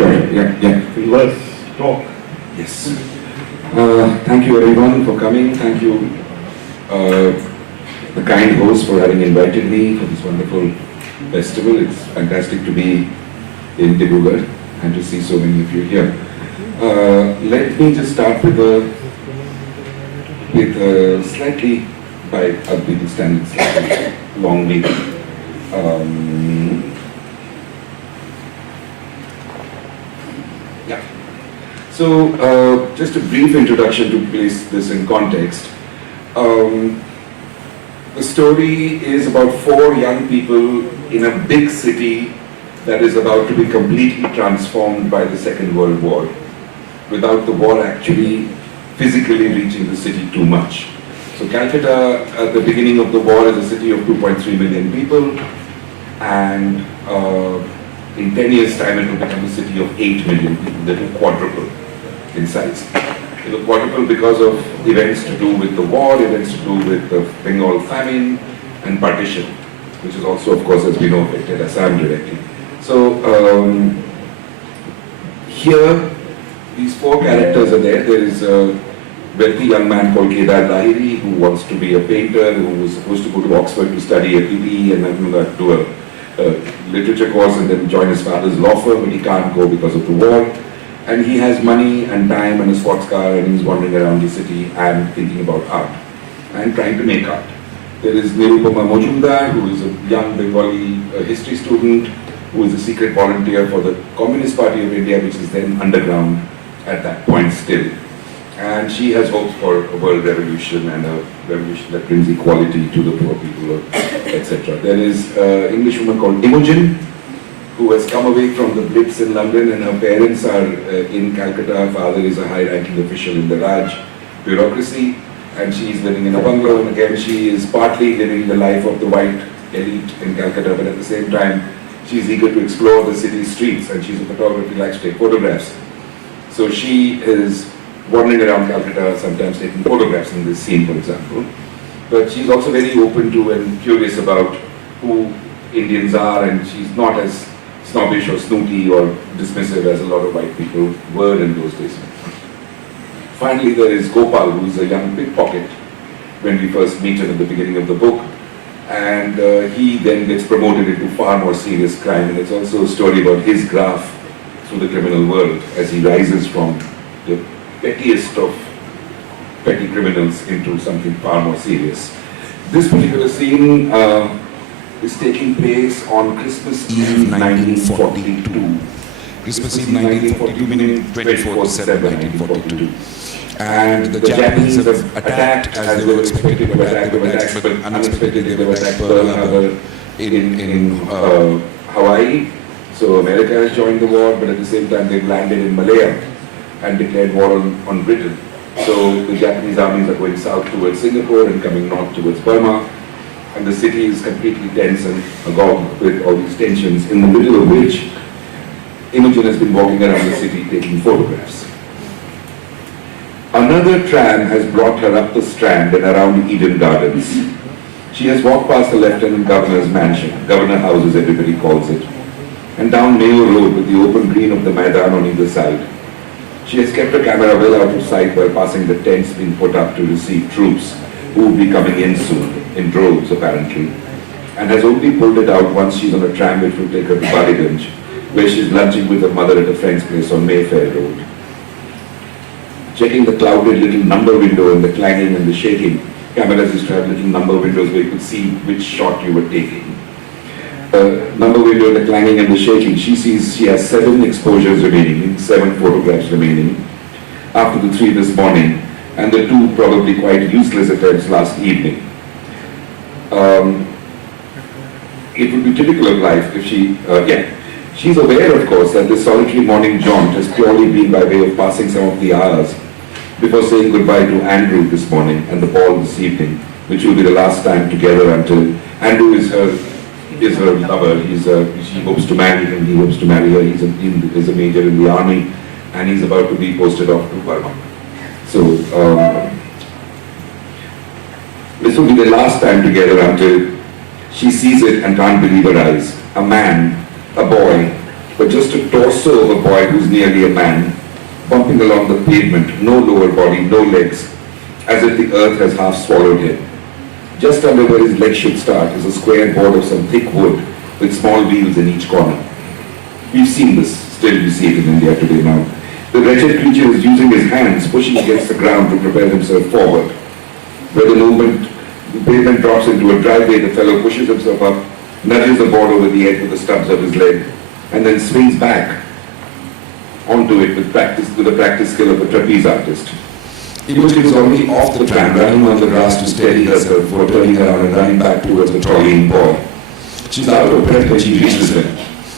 Sure, yeah. Let's talk. Yes. Thank you everyone for coming. Thank you, the kind host, for having invited me for this wonderful festival. It's fantastic to be in Dibrugarh and to see so many of you here. Let me just start with a slightly, by other people's standards, slightly long meeting. So, just a brief introduction to place this in context. The story is about 4 young people in a big city that is about to be completely transformed by the Second World War, without the war actually physically reaching the city too much. So Calcutta, at the beginning of the war, is a city of 2.3 million people, and in 10 years' time it will become a city of 8 million people. That will quadruple in size. It will quadruple because of events to do with the war, events to do with the Bengal famine and partition, which is also, of course, as we know, affected Assam directly. So here, these 4 characters are there. There is a wealthy young man called Kedar Lahiri, who wants to be a painter, who was supposed to go to Oxford to study a PE and then do a literature course and then join his father's law firm, but he can't go because of the war. And he has money and time and a sports car, and he's wandering around the city and thinking about art and trying to make art. There is Nirupama Mojumdar, who is a young Bengali history student, who is a secret volunteer for the Communist Party of India, which is then underground at that point still. And she has hopes for a world revolution and a revolution that brings equality to the poor people, etc. There is an English woman called Imogen, who has come away from the Blitz in London, and her parents are in Calcutta. Her father is a high-ranking official in the Raj bureaucracy, and she is living in a bungalow. And again, she is partly living the life of the white elite in Calcutta, but at the same time, she is eager to explore the city streets, and she's a photographer who likes to take photographs. So she is wandering around Calcutta, sometimes taking photographs in this scene, for example. But she's also very open to and curious about who Indians are, and she's not as snobbish or snooty or dismissive as a lot of white people were in those days. Finally, there is Gopal, who is a young pickpocket when we first meet him at the beginning of the book. And he then gets promoted into far more serious crime. And it's also a story about his graph through the criminal world as he rises from the pettiest of petty criminals into something far more serious. This particular scene is taking place on Christmas Eve 1942. Christmas Eve 1942 meaning 24th December 1942. And the Japanese have attacked as they were expected to attack. They were attacked, but unexpectedly they were attacked Pearl Harbor in Hawaii. So America has joined the war, but at the same time they've landed in Malaya and declared war on Britain. So the Japanese armies are going south towards Singapore and coming north towards Burma. And the city is completely tense and agog with all these tensions, in the middle of which Imogen has been walking around the city taking photographs. Another tram has brought her up the Strand and around Eden Gardens. She has walked past the Lieutenant Governor's mansion, Governor House as everybody calls it, and down Mayo Road with the open green of the Maidan on either side. She has kept her camera well out of sight while passing the tents being put up to receive troops who will be coming in soon, in droves apparently, and has only pulled it out once she's on a tram which will take her to Baliganj, where she's lunching with her mother at a friend's place on Mayfair Road. Checking the clouded little number window and the clanging and the shaking, cameras used to have little number windows where you could see which shot you were taking. Number window, the clanging and the shaking, she sees she has 7 exposures remaining, 7 photographs remaining, after the 3 this morning, and the 2 probably quite useless attempts last evening. It would be typical of life if she's aware, of course, that this solitary morning jaunt has purely been by way of passing some of the hours before saying goodbye to Andrew this morning and the ball this evening, which will be the last time together until Andrew is her lover. She hopes to marry him, he hopes to marry her. He's a major in the army, and he's about to be posted off to Burma. So this will be the last time together until she sees it and can't believe her eyes. A man, a boy, but just a torso of a boy who's nearly a man, bumping along the pavement, no lower body, no legs, as if the earth has half swallowed him. Just under where his legs should start is a square board of some thick wood with small wheels in each corner. We've seen this, still we see it in India today now. The wretched creature is using his hands, pushing against the ground to propel himself forward. Where the pavement drops into a driveway, the fellow pushes himself up, nudges the board over the edge with the stubs of his leg, and then swings back onto it with the practice skill of a trapeze artist. Imogen is already off the tram, running on the grass to steady herself before turning around and running back towards the trolleying boy. She's out of breath when she reaches him.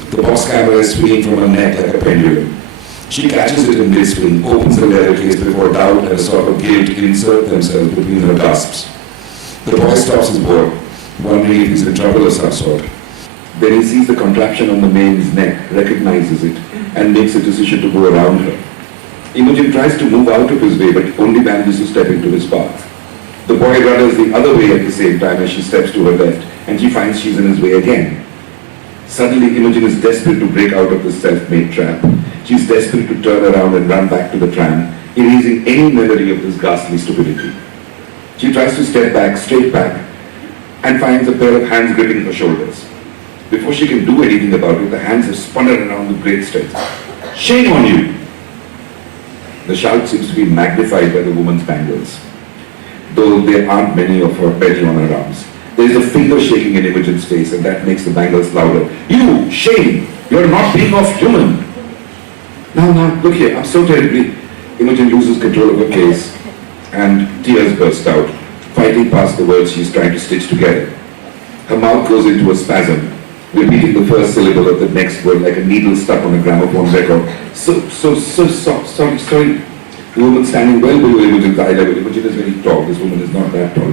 The box camera is swinging from her neck like a pendulum. She catches it in mid-swing, opens the leather case before doubt and a sort of guilt insert themselves between her gasps. The boy stops his board, wondering if he's in trouble of some sort. Then he sees the contraption on the maid's neck, recognizes it, and makes a decision to go around her. Imogen tries to move out of his way, but only manages to step into his path. The boy rudders the other way at the same time as she steps to her left, and she finds she's in his way again. Suddenly, Imogen is desperate to break out of this self-made trap. She's desperate to turn around and run back to the tram, erasing any memory of this ghastly stupidity. She tries to step back, straight back, and finds a pair of hands gripping her shoulders. Before she can do anything about it, the hands have spun her around with great strength. "Shame on you!" The shout seems to be magnified by the woman's bangles, though there aren't many on her arms. There is a finger shaking in Imogen's face, and that makes the bangles louder. "You, shame! You're not being off human!" Now, look here, I'm so terribly... Imogen loses control of her case, and tears burst out, fighting past the words she's trying to stitch together. Her mouth goes into a spasm, repeating the first syllable of the next word like a needle stuck on a gramophone record. Sorry. The woman standing well below Imogen's eye level. Imogen is very tall, this woman is not that tall.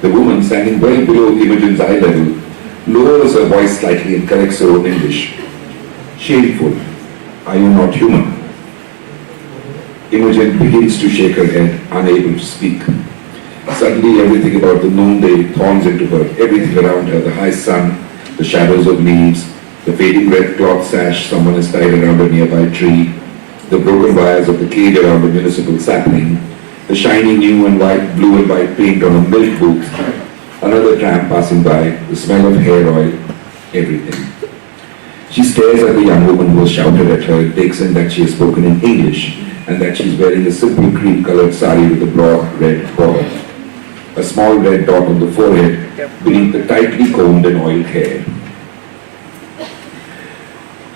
The woman standing well below Imogen's eye level lowers her voice slightly and corrects her own English. "Shameful. Are you not human?" Imogen begins to shake her head, unable to speak. Suddenly everything about the noonday thorns into her, everything around her, the high sun, the shadows of leaves, the fading red cloth sash someone has tied around a nearby tree, the broken wires of the cage around a municipal sapling, the shiny blue and white paint on a milk booth, another tram passing by, the smell of hair oil, everything. She stares at the young woman who has shouted at her and takes in that she has spoken in English and that she's wearing a simple cream-colored sari with a broad red border, a small red dot on the forehead beneath the tightly combed and oiled hair.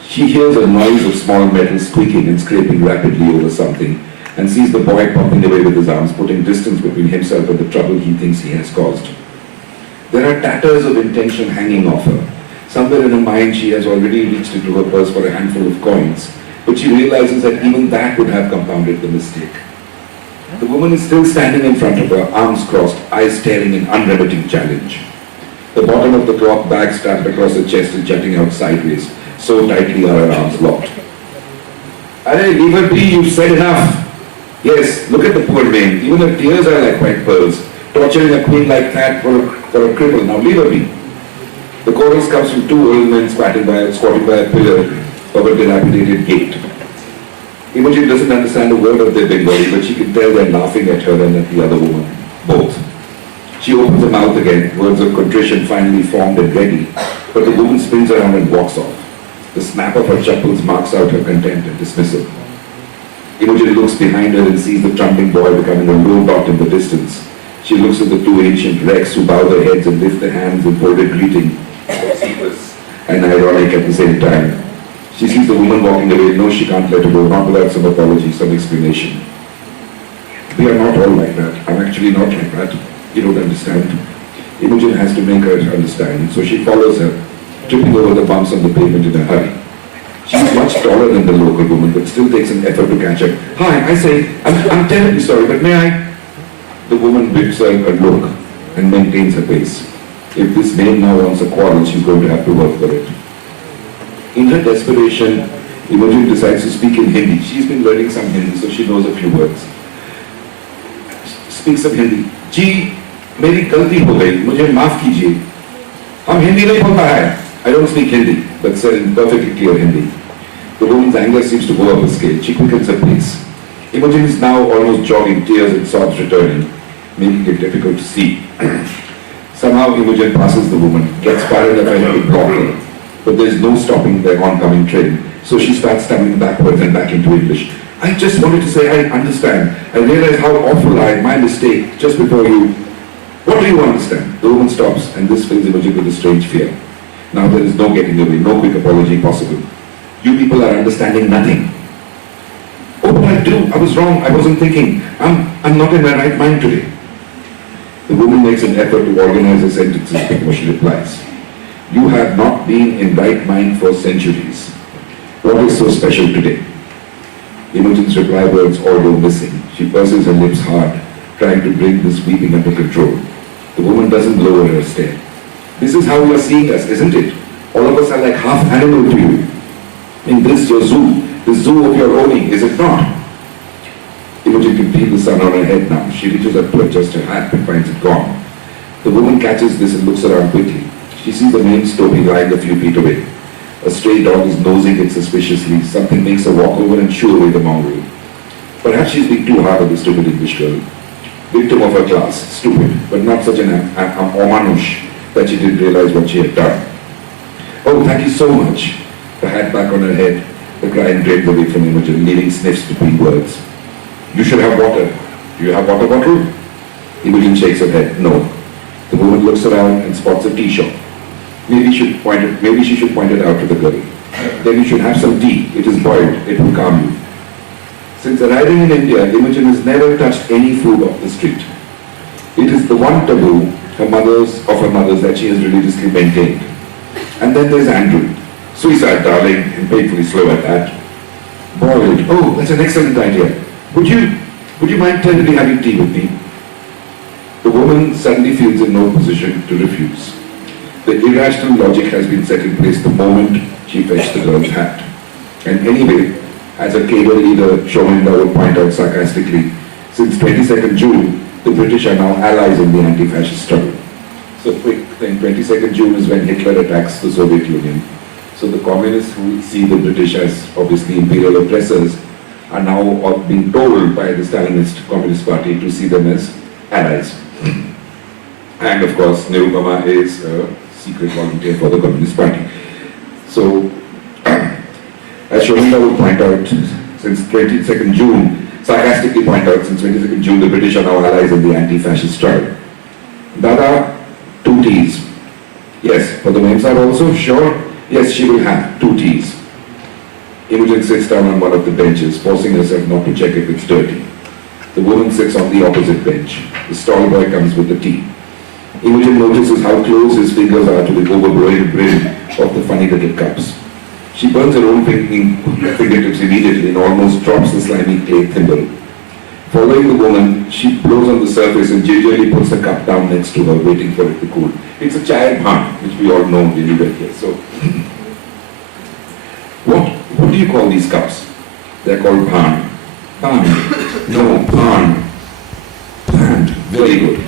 She hears a noise of small metal squeaking and scraping rapidly over something and sees the boy popping away with his arms, putting distance between himself and the trouble he thinks he has caused. There are tatters of intention hanging off her. Somewhere in her mind she has already reached into her purse for a handful of coins, but she realizes that even that would have compounded the mistake. The woman is still standing in front of her, arms crossed, eyes staring in unremitting challenge. The bottom of the cloth bag strapped across her chest is jutting out sideways, so tightly are her arms locked. "Arey, leave her be, you've said enough." Yes, look at the poor maid, even her tears are like white pearls, torturing a queen like that for a cripple. Now leave her be. The chorus comes from two old men squatting by a pillar of a dilapidated gate. Imogen doesn't understand a word of their Bengali, but she can tell they're laughing at her and at the other woman, both. She opens her mouth again, words of contrition finally formed and ready, but the woman spins around and walks off. The snap of her chuckles marks out her contempt and dismissal. Imogen looks behind her and sees the trundling boy becoming a low dot in the distance. She looks at the two ancient wrecks who bow their heads and lift their hands in folded greeting, serious and ironic at the same time. She sees the woman walking away, knows she can't let her go, not without some apology, some explanation. We are not all like that. I'm actually not like that. You don't understand. Imogen has to make her understand, so she follows her, tripping over the bumps on the pavement in a hurry. She's much taller than the local woman, but still takes an effort to catch up. "Hi, I say, I'm terribly sorry, but may I?" The woman whips her a look and maintains her pace. If this maid now wants a quarrel, she's going to have to work for it. In her desperation, Imogen decides to speak in Hindi. She's been learning some Hindi, so she knows a few words. Speaks some Hindi. "जी, मेरी गलती हो गई, मुझे माफ कीजिए. हम हिंदी नहीं बोल पा रहे हैं. I don't speak Hindi." but said in perfectly clear Hindi. The woman's anger seems to go up a scale. She quickens her pace. Imogen is now almost jogging, tears and sobs returning, making it difficult to see. Somehow Imogen passes the woman, gets paranoid enough to block her, but there is no stopping the oncoming train, so she starts stumbling backwards and back into English. I just wanted to say, I understand. I realize how awful my mistake, just before you. What do you understand? The woman stops, and this fills Imogen with a strange fear. Now there is no getting away, no quick apology possible. You people are understanding nothing. Oh, but I do. I was wrong. I wasn't thinking. I'm not in my right mind today. The woman makes an effort to organize her sentences before she replies. You have not been in right mind for centuries. What is so special today? Imogen's reply words all go missing. She purses her lips hard, trying to bring this weeping under control. The woman doesn't lower her stare. This is how you are seeing us, isn't it? All of us are like half animal to you. In this your zoo, the zoo of your owning, is it not? Imogen can feel the sun on her head now. She reaches up to adjust her hat but finds it gone. The woman catches this and looks around quickly. She sees the main story lying a few feet away. A stray dog is nosing it suspiciously. Something makes her walk over and shoo away the mongrel. Perhaps she's being too hard on the stupid English girl. Victim of her class, stupid, but not such an amanush that she didn't realize what she had done. Oh, thank you so much. The hat back on her head, the crying drained away from Imogen, leaving sniffs between words. You should have water. Do you have water bottle? Imogen shakes her head. No. The woman looks around and spots a tea shop. Maybe she should point it out to the girl. Then you should have some tea. It is boiled. It will calm you. Since arriving in India, Imogen has never touched any food off the street. It is the one taboo her mother's that she has religiously maintained. And then there's Andrew. Suicide, darling, and painfully slow at that. Boiled. Oh, that's an excellent idea. Would you mind tenderly having tea with me? The woman suddenly feels in no position to refuse. The irrational logic has been set in place the moment she fetched the girl's hat. And anyway, as a cable leader, Shominda would point out sarcastically, since 22nd June, the British are now allies in the anti-fascist struggle. So quick, then 22nd June is when Hitler attacks the Soviet Union. So the communists who see the British as obviously imperial oppressors are now being told by the Stalinist Communist Party to see them as allies. And of course, Nirupama is a secret volunteer for the Communist Party. So, as Shominda would point out, since 22nd June, sarcastically point out, since 22nd June, the British are now allies in the anti-fascist struggle. Dada, 2 teas. Yes, for the main side also, sure. Yes, she will have 2 teas. Imogen sits down on one of the benches, forcing herself not to check if it's dirty. The woman sits on the opposite bench. The stall boy comes with the tea. Imogen notices how close his fingers are to the overblowing brim of the funny little cups. She burns her own fingertips immediately and almost drops the slimy clay thimble. Following the woman, she blows on the surface and gingerly puts the cup down next to her, waiting for it to cool. It's a chai bhan, which we all know really well here. So, what do you call these cups? They're called bhan. Bhan. No, bhan. Bhan. Very good.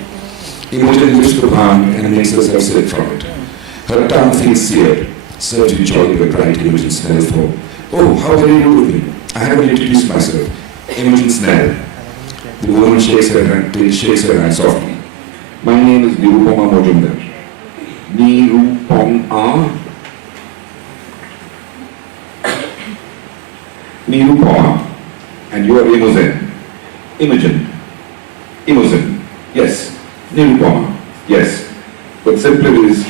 Imogen lifts the bhan and makes herself sip from it. Her tongue feels seared. Serves you jolly but right, Imogen Snell's home. Oh, how very rude of me. I haven't introduced myself. Imogen Snell. The woman shakes her hand softly. My name is Nirupama Mojumdar. Nirupama? Nirupama. And you are Imogen. Imogen. Yes. Nirupama. Yes. But simpler is,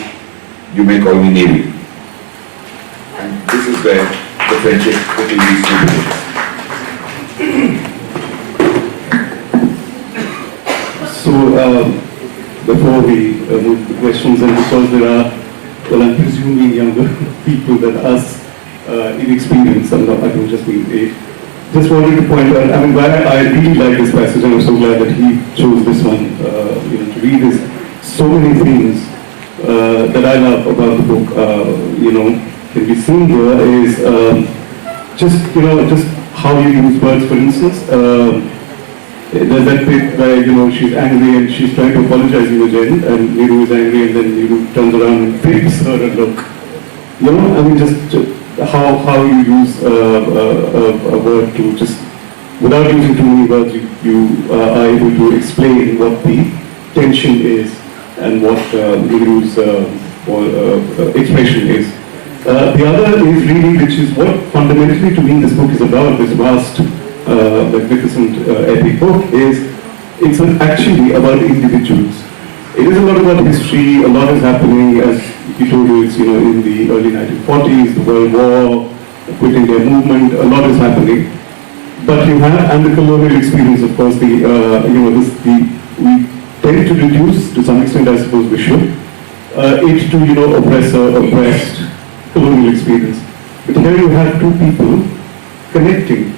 you may call me Niru. And this is where the friendship between these two begins. So, before we move to questions, and because there are, well, I'm presuming younger people than us, inexperienced, I don't just mean age, just wanted to point out, I mean, why I really like this passage, and I'm so glad that he chose this one, to read is so many things that I love about the book, can be seen here is just how you use words, for instance. There's that bit where, she's angry and she's trying to apologize to Imogen, and Niru is angry, and then Niru turns around and flips her a look. you know, I mean, just how you use a word to just, without using too many words, you are able to explain what the tension is and what Neeru's expression is. The other is really, which is what fundamentally to me this book is about, this vast, magnificent epic book, is it's actually about individuals. It is a lot about history, a lot is happening, as he told you, it's, you know, in the early 1940s, the World War, quitting their movement, a lot is happening. But you have, and the colonial experience, of course, we tend to reduce, to some extent, I suppose we should, it to, you know, oppressor, oppressed, colonial experience. But here you have two people connecting.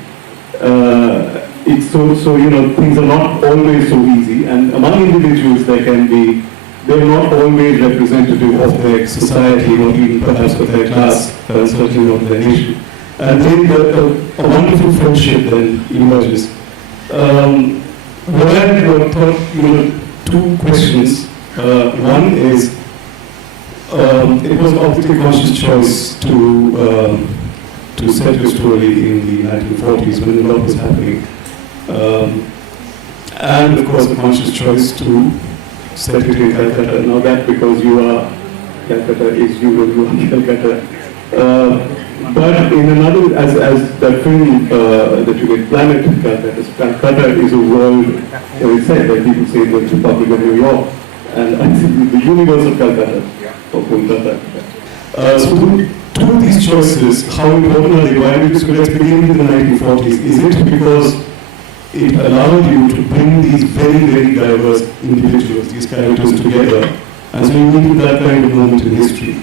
It's so, you know, things are not always so easy, and among individuals there can be, they're not always representative of their society or even perhaps of their class, certainly of their nation. And then a wonderful friendship then emerges. What I thought, you know, two questions. One is, it was obviously a conscious choice to set your story in the 1940s when a lot was happening. And of course, a conscious choice to set it in Calcutta. Now that because you are, Calcutta is you and you are Calcutta. But in another, as that film that you made, Planet Calcutta is a world, it's said that people say the Republic of New York, and I think the universe of Calcutta, or Kolkata. So two of these choices, how important are they? Why did this, let's begin with the 1940s. Is it because it allowed you to bring these very, very diverse individuals, these characters together, and so you needed that kind of moment in history?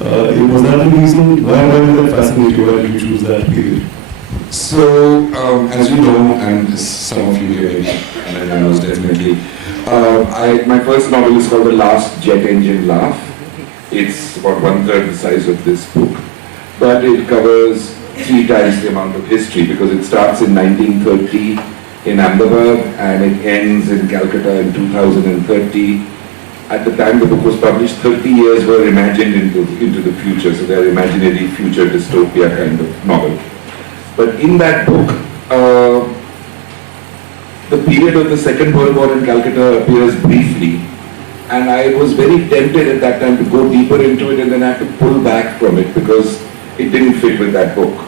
Was that the reason? Why did that fascinate you? Why did you choose that period? So, as you know, and some of you here, and I was definitely, my first novel is called The Last Jet Engine Laugh. It's about 1/3 the size of this book, but it covers 3 times the amount of history because it starts in 1930 in Ahmedabad and it ends in Calcutta in 2030. At the time the book was published, 30 years were imagined into the future, so they're imaginary future dystopia kind of novel. But in that book, the period of the Second World War in Calcutta appears briefly, and I was very tempted at that time to go deeper into it, and then I had to pull back from it because it didn't fit with that book.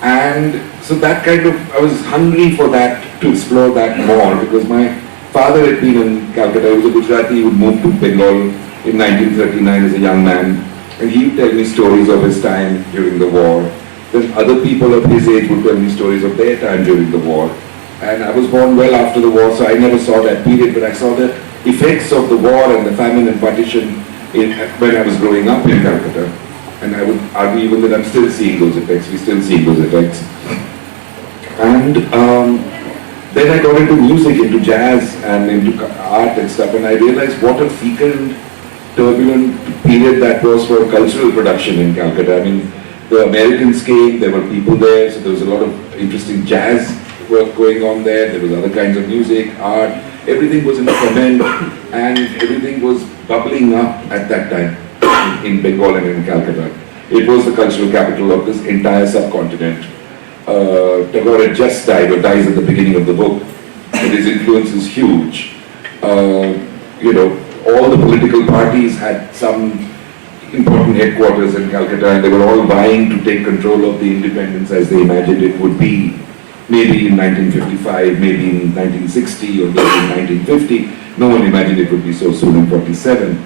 And so that kind of, I was hungry for that, to explore that more, because my father had been in Calcutta. He was a Gujarati. He would move to Bengal in 1939 as a young man, and he would tell me stories of his time during the war. Then other people of his age would tell me stories of their time during the war. And I was born well after the war, so I never saw that period, but I saw the effects of the war and the famine and partition when I was growing up in Calcutta. And I would argue even that I'm still seeing those effects. We're still seeing those effects. And then I got into music, into jazz and into art and stuff, and I realized what a fecund, turbulent period that was for cultural production in Calcutta. I mean, the Americans came, there were people there, so there was a lot of interesting jazz work going on there. There was other kinds of music, art, everything was in ferment, and everything was bubbling up at that time in Bengal and in Calcutta. It was the cultural capital of this entire subcontinent. Tagore had just died, or dies at the beginning of the book, but his influence is huge. You know, all the political parties had some important headquarters in Calcutta, and they were all vying to take control of the independence as they imagined it would be. Maybe in 1955, maybe in 1960, or maybe in 1950. No one imagined it would be so soon in 47.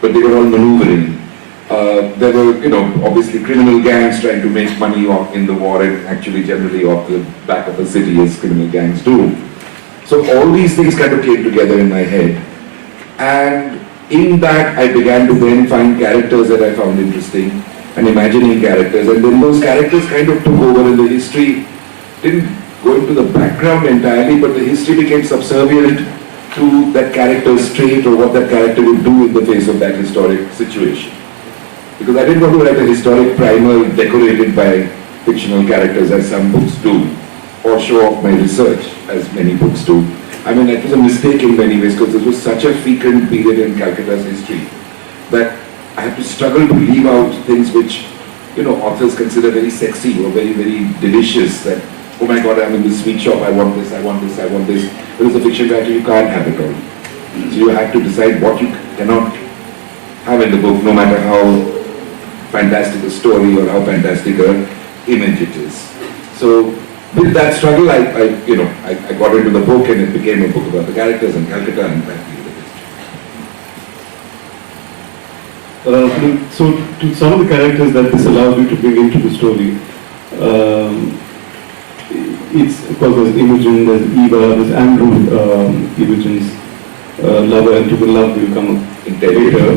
But they were all maneuvering. There were, you know, obviously criminal gangs trying to make money in the war, and actually generally off the back of a city, as criminal gangs do. So all these things kind of came together in my head. And in that, I began to then find characters that I found interesting, and imagining characters. And then those characters kind of took over, and the history didn't go into the background entirely, but the history became subservient to that character's trait or what that character would do in the face of that historic situation. Because I didn't want to write a historic primer decorated by fictional characters as some books do, or show off my research as many books do. I mean, that was a mistake in many ways, because this was such a fecund period in Calcutta's history that I have to struggle to leave out things which, authors consider very sexy or very, very delicious. That, oh my God, I'm in this sweet shop, I want this, I want this, I want this. But as a fiction writer, you can't have it all. So you have to decide what you cannot have in the book, no matter how fantastic a story or how fantastic a image it is. So with that struggle, I got into the book, and it became a book about the characters and Calcutta and that period of history. So to some of the characters that this allowed you to bring into the story, it's, of course, there's Imogen, there's Eva, there's Andrew, Imogen's lover, and to the love will come later.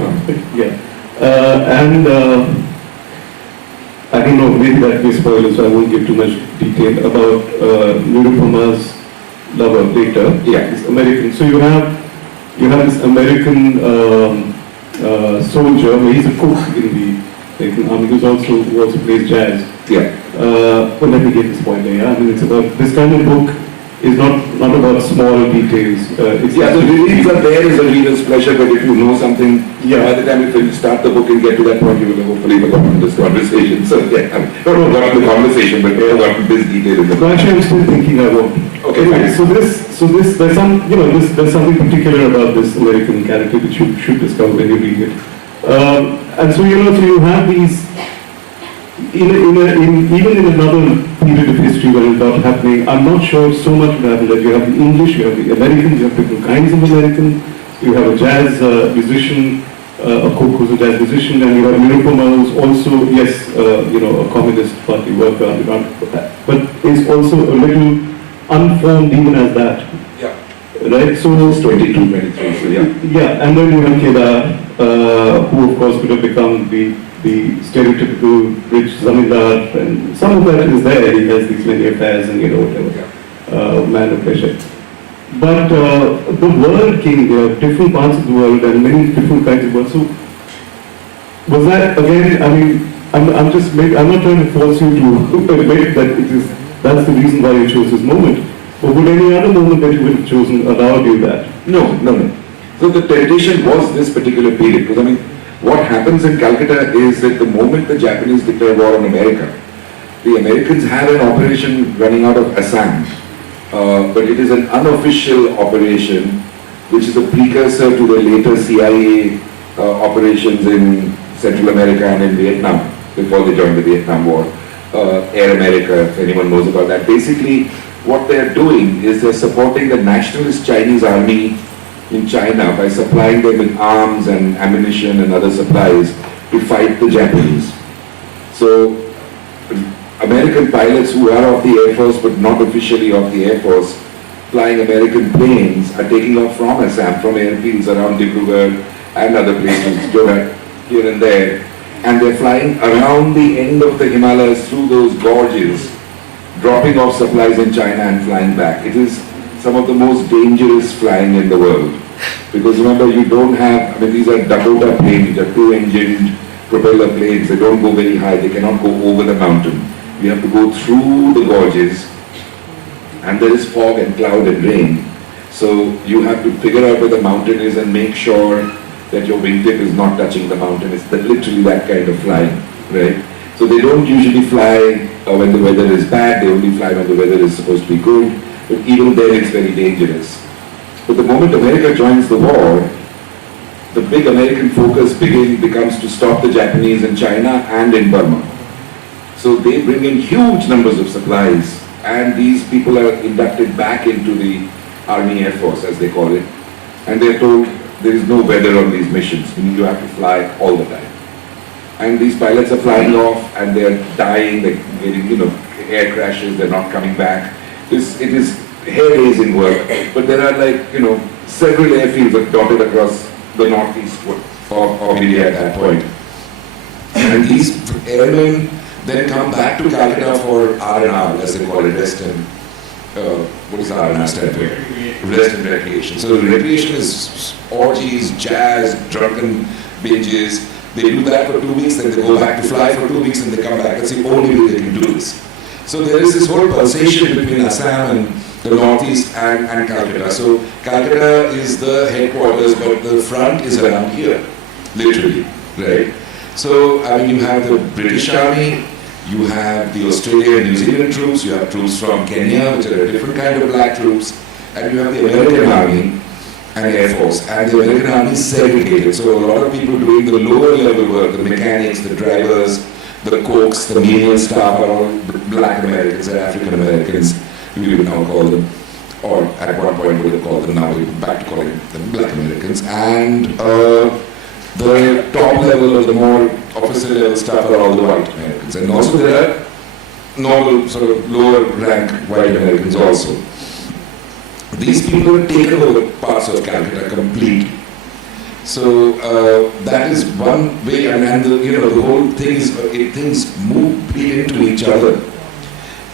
Yeah. I don't know, maybe that may spoil it, so I won't give too much detail about Nirupuma's lover later. Yeah. This American. So you have this American soldier, he's a cook in the American army, who also plays jazz. Yeah. But let me get this point there. Yeah? I mean, it's about, this kind of book is not about small details. The reveals are there as a reader's pleasure, but if you know something, by the time you start the book and get to that point, you will have hopefully forgotten this conversation. So yeah, not forgotten the conversation, but forgotten this detail in the book. Actually, I'm still thinking I won't. Okay, anyway, so there's there's something particular about this American character which you should discover when you read it. And so you have these. Even in another period of history where it's not happening, I'm not sure so much would happen that you have the English, you have the Americans, you have different kinds of Americans, you have a jazz musician, a cook who's a jazz musician, and you have Nirupama who's also, yes, a communist party worker, but is also a little unformed even as that. Yeah. Right? So it's 22, 23, so yeah. Yeah, and then you have Kedar, who of course could have become the stereotypical rich zamindar, and some of that is there. He has these many affairs and whatever, man of pleasure. But the world came there, different parts of the world and many different kinds of world. So was that again? I mean, I'm not trying to force you to admit that that's the reason why you chose this moment. Or would any other moment that you would have chosen allowed you that? No. So the temptation was this particular period, because what happens in Calcutta is that the moment the Japanese declare war on America, the Americans have an operation running out of Assam, but it is an unofficial operation which is a precursor to the later CIA operations in Central America and in Vietnam before they joined the Vietnam War. Air America, if anyone knows about that. Basically, what they're doing is they're supporting the nationalist Chinese army in China by supplying them with arms and ammunition and other supplies to fight the Japanese. So American pilots who are of the Air Force but not officially of the Air Force, flying American planes, are taking off from Assam, from airfields around Dibrugarh and other places, Jorat, here and there, and they're flying around the end of the Himalayas through those gorges, dropping off supplies in China and flying back. It is some of the most dangerous flying in the world. Because remember, you don't have, these are Dakota planes, which are two-engined propeller planes. They don't go very high, they cannot go over the mountain. You have to go through the gorges, and there is fog and cloud and rain. So you have to figure out where the mountain is and make sure that your wingtip is not touching the mountain. It's literally that kind of flying, right? So they don't usually fly when the weather is bad, they only fly when the weather is supposed to be good. But even then it's very dangerous. But the moment America joins the war, the big American focus becomes to stop the Japanese in China and in Burma. So they bring in huge numbers of supplies, and these people are inducted back into the Army Air Force, as they call it. And they're told there is no weather on these missions, you have to fly all the time. And these pilots are flying off and they're dying, they're getting, air crashes, they're not coming back. It is hair-raising work, but there are several airfields dotted across the northeast of India at that point. And these airmen then come back to Calcutta for R&R, as they call it, rest and, what does R&R stand for? Rest and recreation. So recreation is orgies, jazz, drunken binges. They do that for 2 weeks, then they go back to fly for 2 weeks and they come back. That's the only way they can do this. So there is this whole pulsation between Assam and the northeast and Calcutta. So Calcutta is the headquarters, but the front is around here, literally. right? So, I mean, you have the British Army, you have the Australian and New Zealand troops, you have troops from Kenya, which are a different kind of black troops, and you have the American Army and Air Force. And the American Army is segregated, so a lot of people doing the lower level work, the mechanics, the drivers, the cooks, the menial staff are all black Americans and African Americans, we would now call them, or at one point we would have called them, now we're back to calling them black Americans. And the top level or the more officer level staff are all the white Americans. And also there are normal sort of lower rank white Americans also. These people have taken over parts of Calcutta completely. So that is one way, and the whole thing is, things bleed into each other,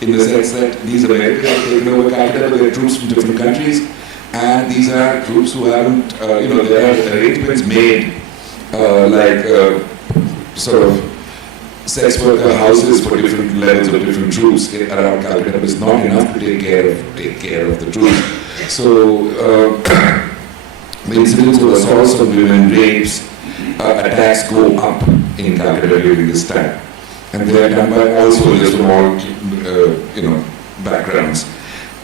in the sense that these Americans have taken over Calcutta, there are troops from different countries, and these are troops who haven't, there are arrangements made, sort of sex worker houses for different levels of different troops around Calcutta, but it's not enough to take care of the troops. So the incidents of assaults on women, rapes, attacks go up in Calcutta during this time, and they are done by all soldiers from all backgrounds.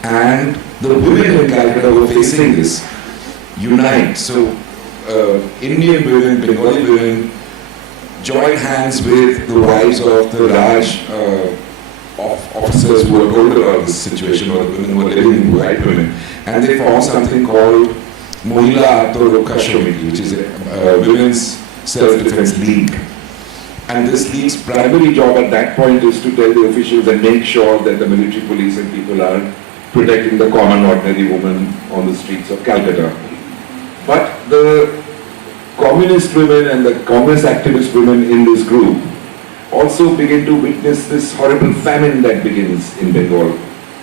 And the women in Calcutta who are facing this unite. So Indian women, Bengali women join hands with the wives of the Raj officers who were told about this situation, or the women who were living with white women, and they formed something called Mohila Atmarokha Samiti, which is a women's self-defense league. And this league's primary job at that point is to tell the officials and make sure that the military police and people are protecting the common ordinary woman on the streets of Calcutta. But the communist women and the Congress activist women in this group also begin to witness this horrible famine that begins in Bengal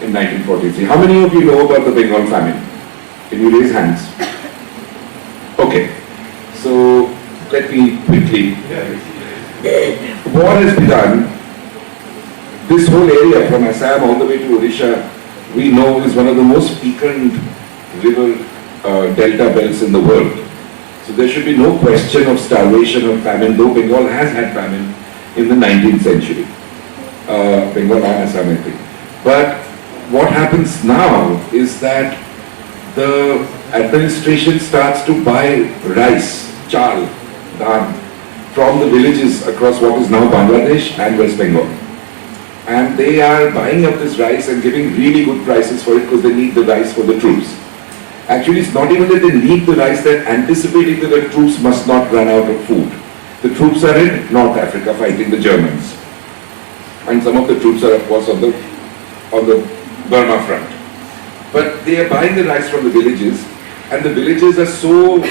in 1943. How many of you know about the Bengal famine? Can you raise hands? Okay, so let me quickly. War has begun. This whole area from Assam all the way to Odisha, we know is one of the most fecund river delta belts in the world. So there should be no question of starvation or famine, though Bengal has had famine in the 19th century. Bengal and Assam, I think. But what happens now is that the administration starts to buy rice, chal, dhan, from the villages across what is now Bangladesh and West Bengal. And they are buying up this rice and giving really good prices for it because they need the rice for the troops. Actually, it's not even that they need the rice, they're anticipating that the troops must not run out of food. The troops are in North Africa fighting the Germans. And some of the troops are, of course, on the Burma front. But they are buying the rice from the villages, and the villages are so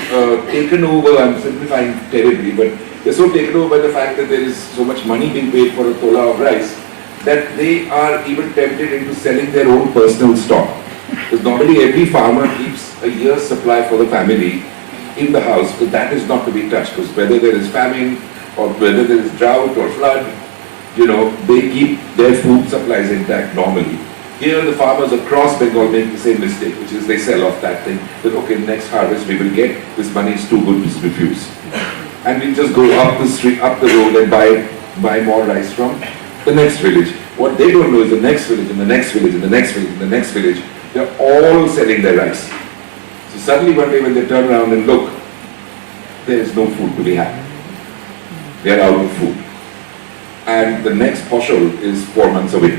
taken over, I'm simplifying terribly, but they're so taken over by the fact that there is so much money being paid for a tola of rice that they are even tempted into selling their own personal stock. Because normally every farmer keeps a year's supply for the family in the house, but that is not to be touched, because whether there is famine or whether there is drought or flood, they keep their food supplies intact normally. Here the farmers across Bengal make the same mistake, which is they sell off that thing, that okay, next harvest we will get, this money is too good to refuse. And we just go up the street, up the road and buy more rice from the next village. What they don't know is the next village and the next village and the next village and the next village, they're all selling their rice. So suddenly one day when they turn around and look, there is no food to be had. They are out of food. And the next poshol is 4 months away.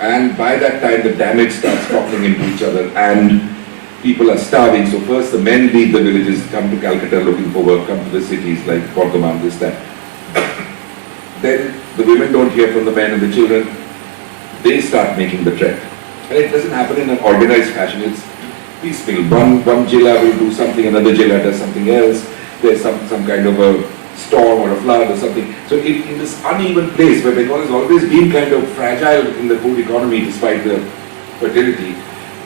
And by that time the damage starts toppling into each other and people are starving. So first the men leave the villages, come to Calcutta looking for work, come to the cities like Bardhaman, this, that. Then the women don't hear from the men and the children. They start making the trek. And it doesn't happen in an organized fashion, it's piecemeal. One jilla will do something, another jilla does something else. There's some kind of a storm or a flood or something. So in this uneven place where Bengal has always been kind of fragile in the food economy despite the fertility,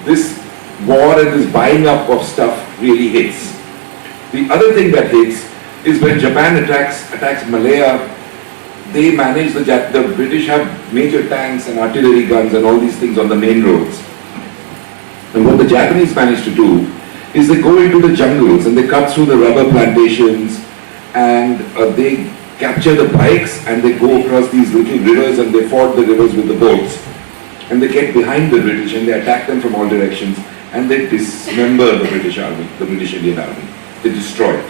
this war and this buying up of stuff really hits. The other thing that hits is when Japan attacks Malaya, they manage, the British have major tanks and artillery guns and all these things on the main roads. And what the Japanese manage to do is they go into the jungles and they cut through the rubber plantations and they capture the bikes and they go across these little rivers and they ford the rivers with the boats. And they get behind the British and they attack them from all directions and they dismember the British army, the British Indian army. They destroy it.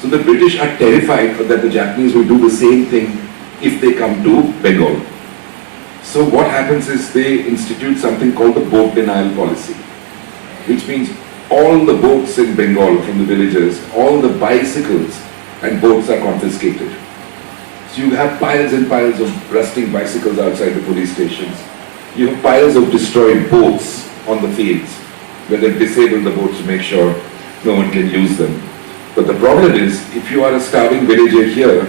So the British are terrified that the Japanese will do the same thing if they come to Bengal. So what happens is they institute something called the boat denial policy, which means all the boats in Bengal from the villagers, all the bicycles and boats are confiscated. So you have piles and piles of rusting bicycles outside the police stations. You have piles of destroyed boats on the fields where they've disabled the boats to make sure no one can use them. But the problem is, if you are a starving villager here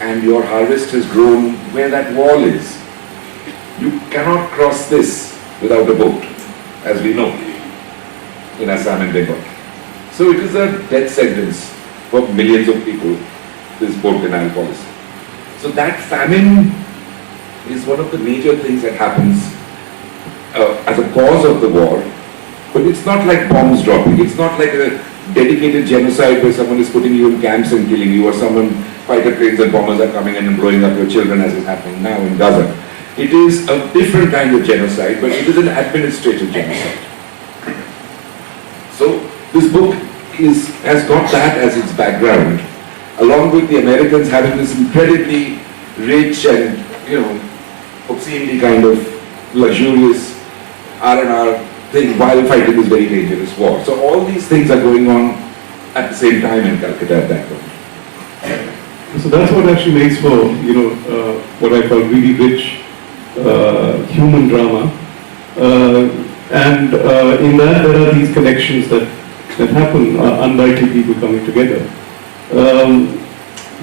and your harvest has grown where that wall is, you cannot cross this without a boat, as we know, in Assam and Bengal. So it is a death sentence for millions of people, this boat denial policy. So that famine is one of the major things that happens as a cause of the war, but it's not like bombs dropping. It's not like a dedicated genocide where someone is putting you in camps and killing you, or fighter planes and bombers are coming in and blowing up your children as is happening now in Gaza. It is a different kind of genocide, but it is an administrative genocide. So this book has got that as its background, along with the Americans having this incredibly rich and, obscenely kind of luxurious R&R thing while fighting this very dangerous war. So all these things are going on at the same time in Calcutta at that point. So that's what actually makes for, what I call really rich human drama. And in that there are these connections that happen, unlikely people coming together.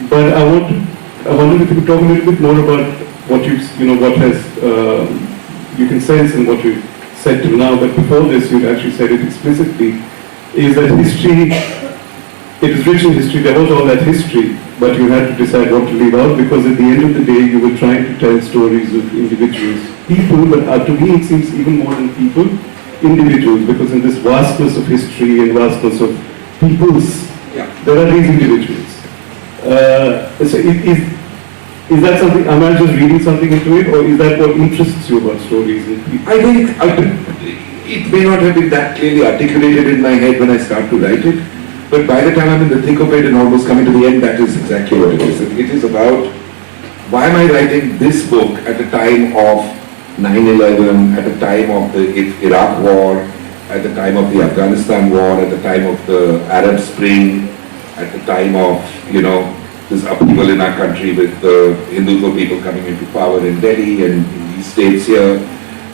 But I wonder if you could talk a little bit more about what what has, you can sense in what you've said till now, but before this you'd actually said it explicitly, is that history, it is rich in history, there was all that history, but you had to decide what to leave out, because at the end of the day you were trying to tell stories of individuals, people, but to me it seems even more than people, individuals, because in this vastness of history and vastness of peoples, there are these individuals. So is that something, am I just reading something into it, or is that what interests you about stories and people? I think it may not have been that clearly articulated in my head when I start to write it, but by the time I'm in the thick of it and almost coming to the end, that is exactly what it is. It is about, why am I writing this book at a time of 9/11, at the time of the Iraq War, at the time of the Afghanistan War, at the time of the Arab Spring, at the time of, this upheaval in our country with the Hindutva people coming into power in Delhi and in these states here,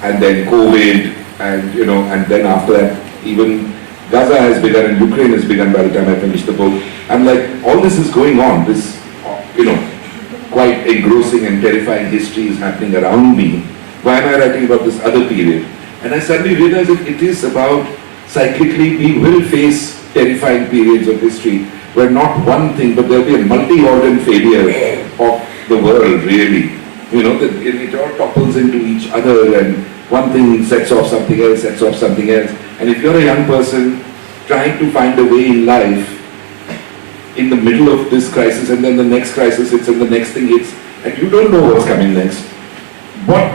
and then COVID, and and then after that, even Gaza has begun and Ukraine has begun by the time I finish the book. I'm like, all this is going on, this, quite engrossing and terrifying history is happening around me. Why am I writing about this other period? And I suddenly realized that it is about, cyclically, we will face terrifying periods of history where not one thing, but there'll be a multi-organ failure of the world, really. It all topples into each other, and one thing sets off something else, sets off something else. And if you're a young person trying to find a way in life, in the middle of this crisis, and then the next crisis hits, and the next thing hits, and you don't know what's coming next, what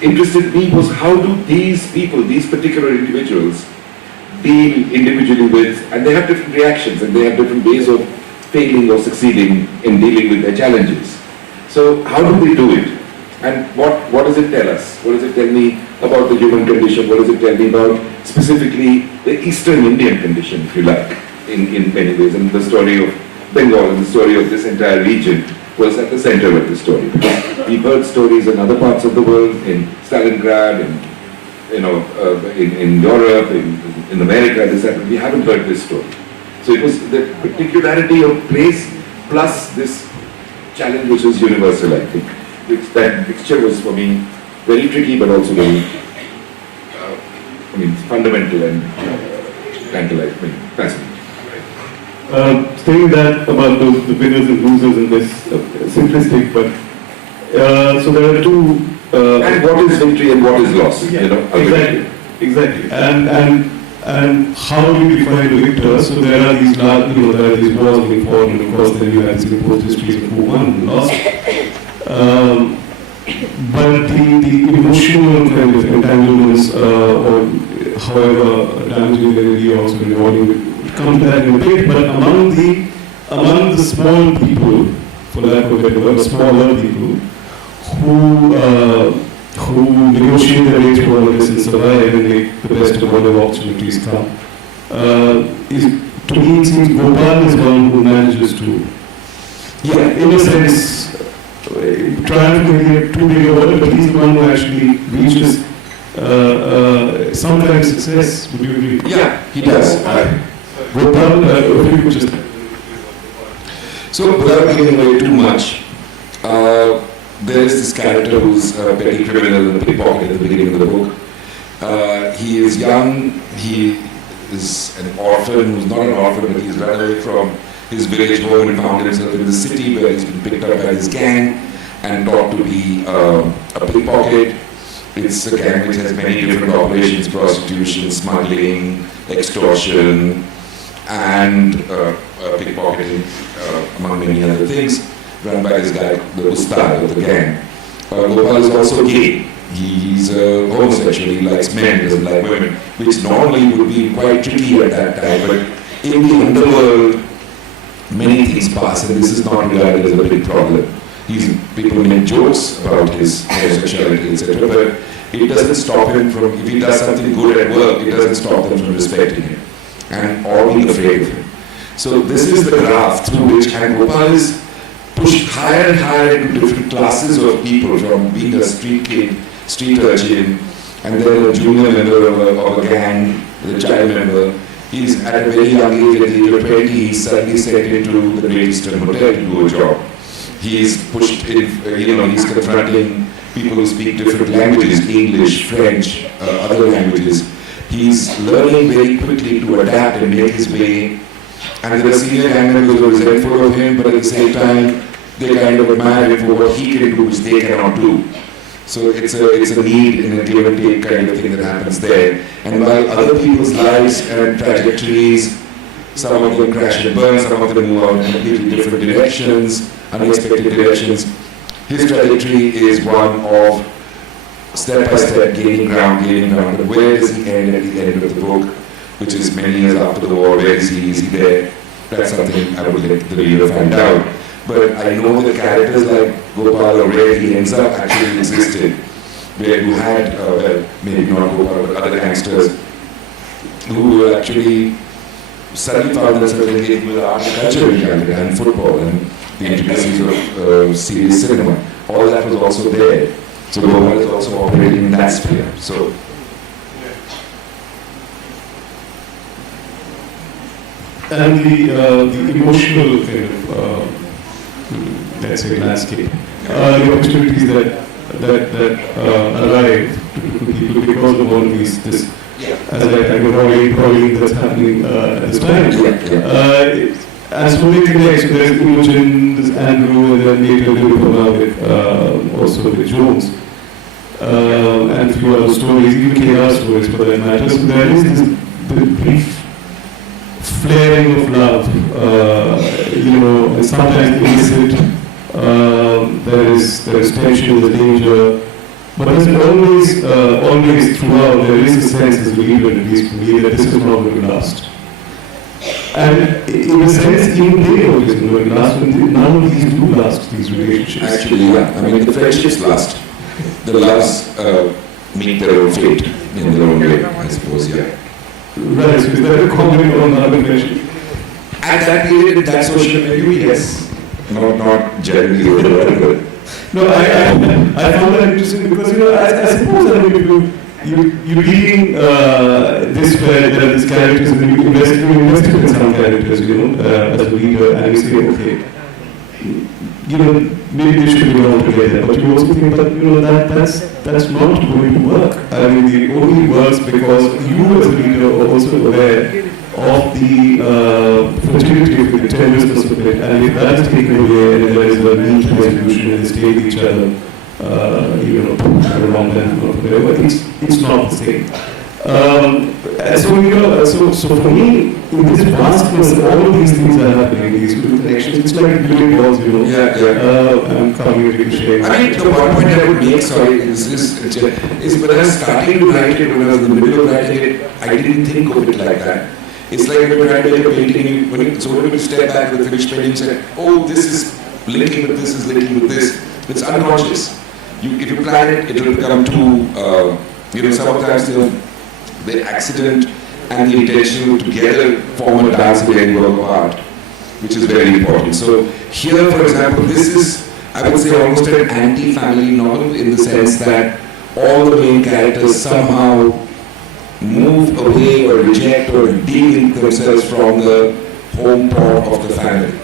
interested me was, how do these people, these particular individuals, deal individually with, and they have different reactions and they have different ways of failing or succeeding in dealing with their challenges. So how do they do it? And what does it tell us? What does it tell me about the human condition? What does it tell me about specifically the Eastern Indian condition, if you like, in many ways? And the story of Bengal and the story of this entire region was at the center of the story. Because we've heard stories in other parts of the world, in Stalingrad, in Europe, in America, but we haven't heard this story. So it was the particularity of place plus this challenge which is universal, I think. That mixture was for me very tricky, but also very, fundamental and tantalizing, fascinating. Saying that about the winners and losers in this, simplistic, but so there are two. And what is victory and what is loss? Exactly. And And how do you define a victor? So there are these large, there are these wars being fought, and of course then you have these imposed histories of who won and lost. But the emotional kind of entanglements, or however damaging they may be, also involving, we'll come to that in a bit. But among the small people, for lack of a better word, smaller people, who negotiate their way through all of this and survive and make the best of whatever opportunities come. To me, it seems Gopal is one who manages to, in a sense, triumph may be too big a word, but he's the one who actually reaches some kind of success. Would you agree? Yeah, he does. Gopal, if you could just... So, without giving away too much, there is this character who's a petty criminal and a pickpocket at the beginning of the book. He is young, he is an orphan, who's not an orphan, but he's run away from his village home and found himself in the city where he's been picked up by this gang and taught to be a pickpocket. It's a gang which has many different operations: prostitution, smuggling, extortion, and pickpocketing, among many other things, run by this guy, the Ustad of the gang. Gopal is also gay. He's homosexual, he likes men, he doesn't like women, which normally would be quite tricky at that time, but in the underworld, many things pass, and this is not regarded as a big problem. People make jokes about his homosexuality, etc., but it doesn't stop him from, if he does something good at work, it doesn't stop them from respecting him or being afraid of him. So this is the graph through which, and Gopal is pushed higher and higher into different classes of people, from being a street kid, street urchin, and then a junior member of a gang, the child member. He's at a very young age, at the age of 20, he's suddenly sent into the Great Eastern Hotel to do a job. He's pushed in, he's confronting people who speak different languages, English, French, other languages. He's learning very quickly to adapt and make his way. And there are senior gang members who are resentful of him, but at the same time, they kind of admire him for what he can do, which they cannot do. So it's a need and a give and take kind of thing that happens there. And while other people's lives and trajectories, some of them crash and burn, some of them move out in completely different directions, unexpected directions, his trajectory is one of step by step gaining ground. But where does he end at the end of the book, which is many years after the war? Where is he? Is he there? That's something I would let the reader find out. But I know that characters like Gopal, or where he ends up, actually existed. Where you had, maybe not Gopal, but other gangsters who were actually suddenly found themselves engaged with art and culture in Canada, and football, and the intricacies of serious cinema. All that was also there. So Gopal is also operating in that sphere. So. And the emotional kind of, let's say, landscape, the opportunities that arrive to people because of all these, this, as I can probably that's happening at this time. And so many things, so there's Imogen, there's Andrew, and then later they will come out with also with Jones. And a few other stories, even KR stories for that matter. So there is this brief flaring of love, and sometimes illicit. There is tension, there's danger, but always throughout there is a sense, as a reader, at least for me, that this is not going to last. And in a sense, even they know this is going to last, and none of these do last, these relationships. Actually, yeah. I mean, the friendships last. The loves meet their own fate in their own way, I suppose, yeah. Right, so is that a comment on other friendship? At that period, in that social milieu, yes. Not generally overall. No, I found that interesting because, I suppose that you're reading this where there are these characters and you invested in some characters, as a reader, and you say, okay, maybe they should be all together, but you also think that that's not going to work. I mean, it only works because you as a reader are also aware of the fragility of the tendencies of it, and if that is taken away and there is a need for resolution and they stay with each other, for a long time or whatever, it's not the same. So for me, in this vastness, all of these things are happening, these two connections, it's like building walls, I'm coming a bit shame. I mean, the one point I would make, sorry, is when I was starting to write it, when I was in the middle of writing it, I didn't think of it like that. It's like when I make a painting, when you step back with the finished painting, you say, oh, this is linking with this, is linking with this. It's unconscious. If you plan it, it will become too, sometimes, the accident and the intention together form a dance with any work of art, which is very important. So here, for example, this is, I would say, almost an anti-family novel in the sense that all the main characters somehow move away or reject or delink themselves from the home port of the family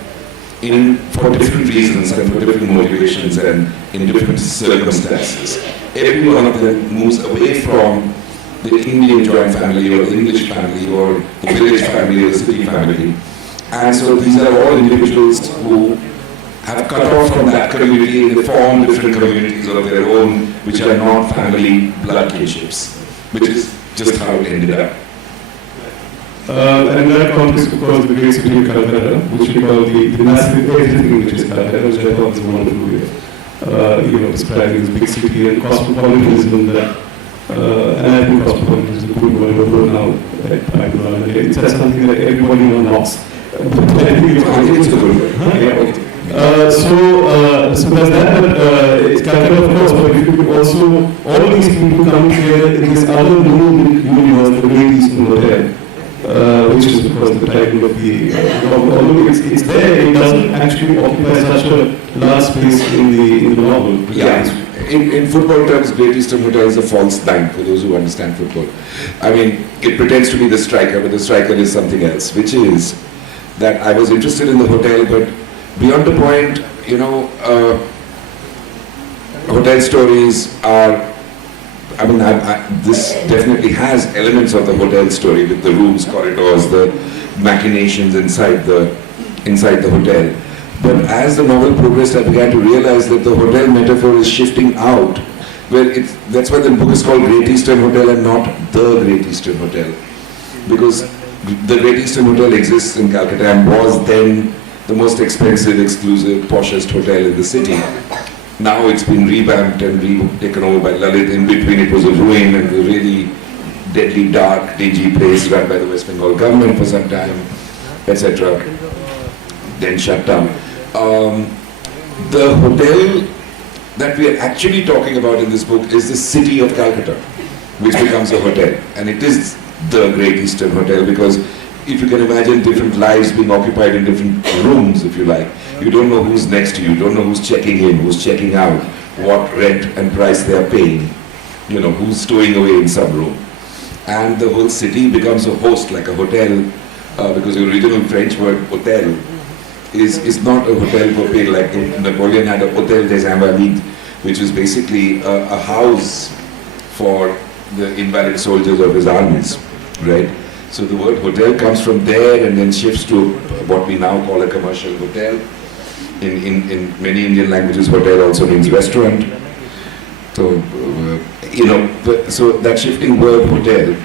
for different reasons and for different motivations and in different circumstances. Every one of them moves away from the Indian joint family or the English family or the village family or the city family. And so these are all individuals who have cut off from that community and they form different communities of their own which are not family blood kinships, which is just how it ended up. And in that context, of course, the great city of Calcutta, which we call the massive everything which is Calcutta, which I thought was a wonderful way, describing this big city and cosmopolitanism that and I think cosmopolitanism is a good word over now. It's something that everybody knows. I think it's a good word. So there's that, but it's Calcutta, of course, but you could also, all these people come together in this other room universe, the Great Eastern Hotel. Which is of course the title of the although it's there, it doesn't actually occupy such a large space in the novel. Yeah, in football terms, Great Eastern Hotel is a false nine for those who understand football. I mean, it pretends to be the striker, but the striker is something else, which is that I was interested in the hotel, but beyond the point, hotel stories are, this definitely has elements of the hotel story with the rooms, corridors, the machinations inside the hotel. But as the novel progressed, I began to realize that the hotel metaphor is shifting out, that's why the book is called Great Eastern Hotel and not The Great Eastern Hotel. Because the Great Eastern Hotel exists in Calcutta and was then the most expensive, exclusive, poshest hotel in the city. Now it's been revamped and taken over by Lalit. In between it was a ruin and a really deadly, dark, dingy place run by the West Bengal government for some time, etc. Then shut down. The hotel that we are actually talking about in this book is the city of Calcutta, which becomes a hotel. And it is the Great Eastern Hotel because if you can imagine different lives being occupied in different rooms, if you like. You don't know who's next to you, you don't know who's checking in, who's checking out, what rent and price they are paying, who's stowing away in some room. And the whole city becomes a host, like a hotel, because the original French word hotel is not a hotel for people, like Napoleon had a Hotel des Invalides, which is basically a house for the invalid soldiers of his armies, right? So the word hotel comes from there and then shifts to what we now call a commercial hotel. In many Indian languages, hotel also means restaurant. So, so that shifting word hotel,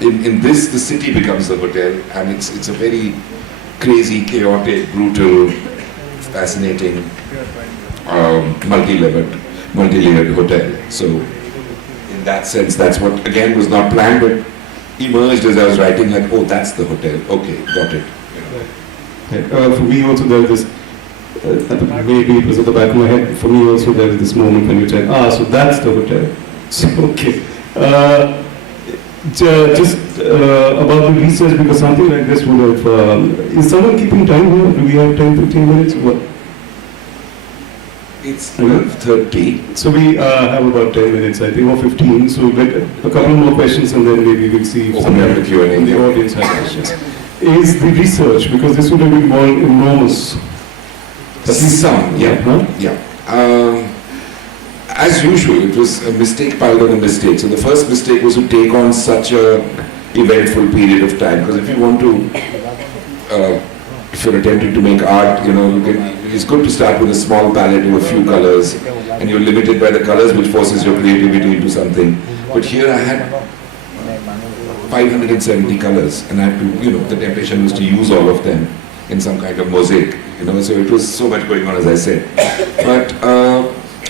in this, the city becomes the hotel, and it's a very crazy, chaotic, brutal, fascinating, multi-layered hotel. So, in that sense, that's what, again, was not planned, but emerged as I was writing, like, oh, that's the hotel. Okay, got it. For me also, there was this, maybe it was at the back of my head, for me also there was this moment when you said, so that's the hotel. So, okay. Just about the research, because something like this would have, is someone keeping time here? Do we have 10-15 minutes? What? It's 12:30. So we have about 10 minutes, I think, or 15. So let a couple more questions and then maybe we'll see if someone in the audience has questions. Is the research, because this would have involved enormous... Some, yeah. Huh? Yeah. As usual, it was a mistake piled on a mistake. So the first mistake was to take on such a eventful period of time. Because if you want to, if you're attempting to make art, it's good to start with a small palette with a few colors, and you're limited by the colors, which forces your creativity into something. But here I had 570 colors, and I had to, the temptation was to use all of them in some kind of mosaic, so it was so much going on, as I said. But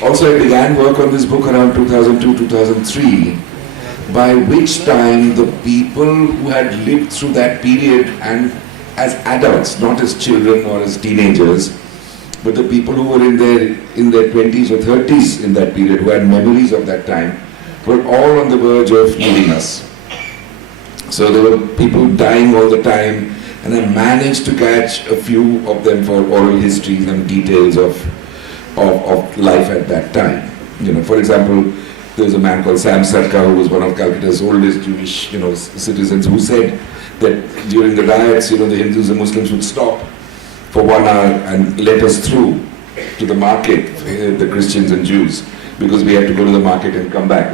also I began work on this book around 2002, 2003, by which time the people who had lived through that period, and as adults, not as children or as teenagers, but the people who were in their 20s or 30s in that period, who had memories of that time, were all on the verge of leaving us. So there were people dying all the time, and I managed to catch a few of them for oral histories and details of life at that time. For example, there was a man called Sam Sarkar, who was one of Calcutta's oldest Jewish, citizens, who said that during the riots, the Hindus and Muslims would stop for 1 hour and let us through to the market, the Christians and Jews, because we had to go to the market and come back.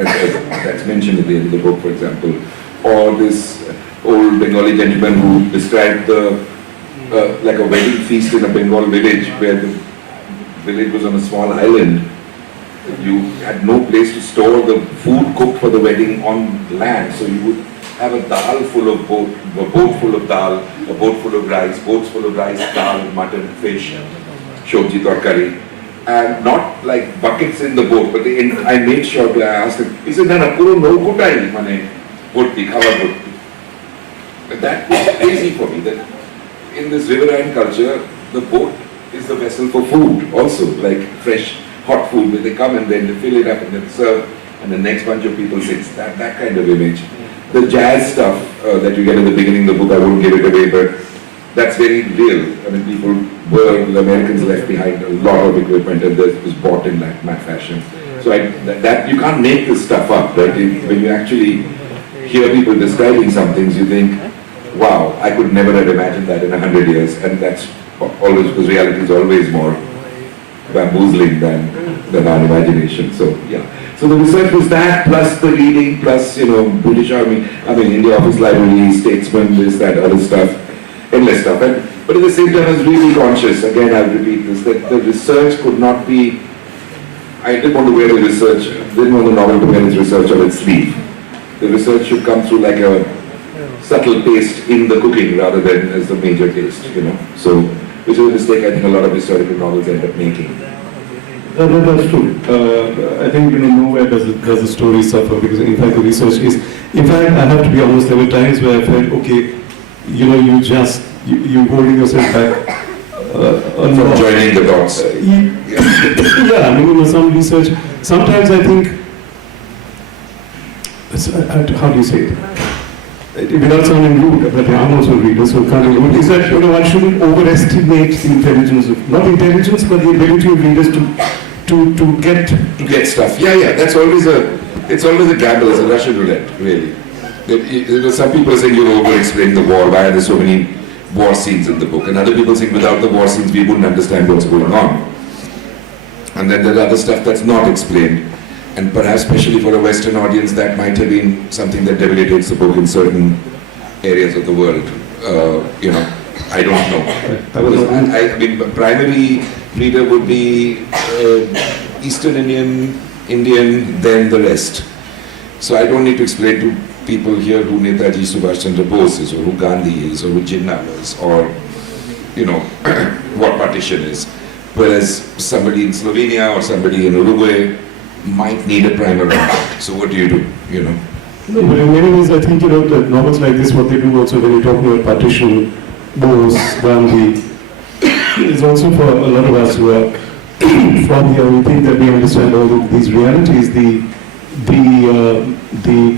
That's mentioned at the end of the book, for example. Or this old Bengali gentleman who described like a wedding feast in a Bengal village, where the village was on a small island. You had no place to store the food cooked for the wedding on land, so you would have a dal full of a boat full of dal, a boat full of rice, boats full of rice, dal, mutton, fish, shobji torkari, and not like buckets in the boat, but I made sure to ask him, he said, "No, puro naukutai, mane bhotti, khabar bhotti." But that was crazy for me, that in this riverine culture, the boat is the vessel for food also, like fresh, hot food, where they come and then they fill it up and then serve, and the next bunch of people sits, that kind of image. The jazz stuff that you get in the beginning of the book, I won't give it away, but that's very real. I mean, the Americans left behind a lot of equipment, and it was bought in that fashion. So that you can't make this stuff up, right? When you actually hear people describing some things, you think, wow, I could never have imagined that in 100 years, and that's always, because reality is always more bamboozling than our imagination. So yeah. So the research was that, plus the reading, plus British Army, India Office Library, Statesman, this, that, other stuff, endless stuff. But at the same time, I was really conscious. Again, I'll repeat this: that the research could not be. I didn't want to wear the research. Didn't want the novel to wear its research on its sleeve. The research should come through like a subtle taste in the cooking rather than as the major taste. So, which is a mistake I think a lot of historical novels end up making. That's true. I think nowhere does the story suffer, because in fact the research is. In fact, I have to be honest. There were times where I felt, okay, you're holding yourself back. From joining the dots. Yeah, some research. Sometimes I think. How do you say it? Without sounding rude, but I'm also a reader, so can't be rude. Is that one shouldn't overestimate the intelligence of, not intelligence, but the ability of readers to get stuff. Yeah. That's always it's always a gamble. It's a Russian roulette, really. Some people say you're over-explaining the war. Why are there so many war scenes in the book? And other people think without the war scenes we wouldn't understand what's going on. And then there's other stuff that's not explained. And perhaps, especially for a Western audience, that might have been something that debilitates the book in certain areas of the world. I don't know. I mean, primary reader would be Eastern Indian, then the rest. So I don't need to explain to people here who Netaji Subhash Chandra Bose is, or who Gandhi is, or who Jinnah was, or what partition is. Whereas somebody in Slovenia or somebody in Uruguay might need a primer. So what do? No, but in many ways I think that novels like this, what they do also when you're talking about partition, Bose, Gandhi, is also for a lot of us who are from here, we think that we understand all these realities, the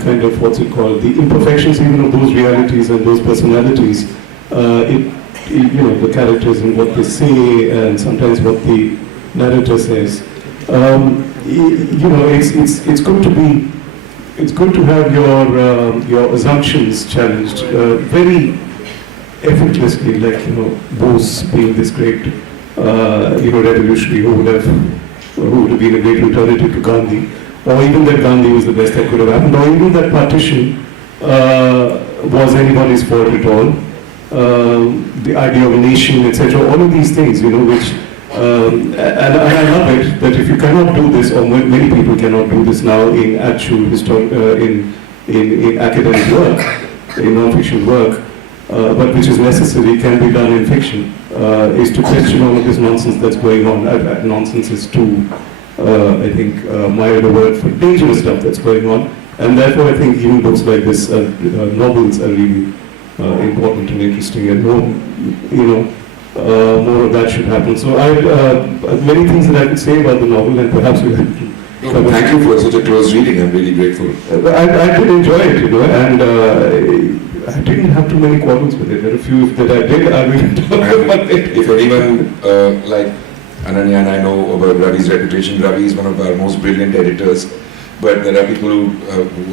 kind of, the imperfections even of those realities and those personalities, the characters and what they say, and sometimes what the narrator says. It's good to have your assumptions challenged very effortlessly, like Bose being this great revolutionary who would have been a great alternative to Gandhi, or even that Gandhi was the best that could have happened, or even that partition was anybody's fault at all. The idea of a nation, etc. All of these things, which. And I love it that if you cannot do this, or many people cannot do this now in actual in academic work, in non-fiction work, but which is necessary, can be done in fiction, is to question all of this nonsense that's going on. Nonsense is too, I think, mild a word for dangerous stuff that's going on. And therefore, I think even books like this, novels, are really important and interesting, and more, more of that should happen. So many things that I could say about the novel, and perhaps we have to. Thank you for such a close reading. I'm really grateful. I did enjoy it, and I didn't have too many quarrels with it. There are a few that I did. I will talk about it. If anyone like Ananya and I know about Ravi's reputation, Ravi is one of our most brilliant editors. But there are people who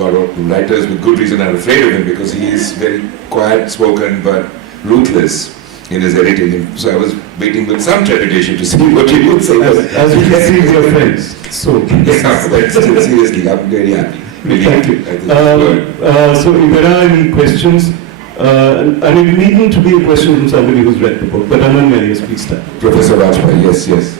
are writers with good reason are afraid of him because he is very quiet-spoken but ruthless in his editing. So I was waiting with some trepidation to see what he would say. As you can see, we are friends. So yeah, but seriously, I'm very happy. Really thank you. So if there are any questions, and it needn't to be a question from somebody who's read the book, but Ananya, yes, please start. Professor Rajpai, yes.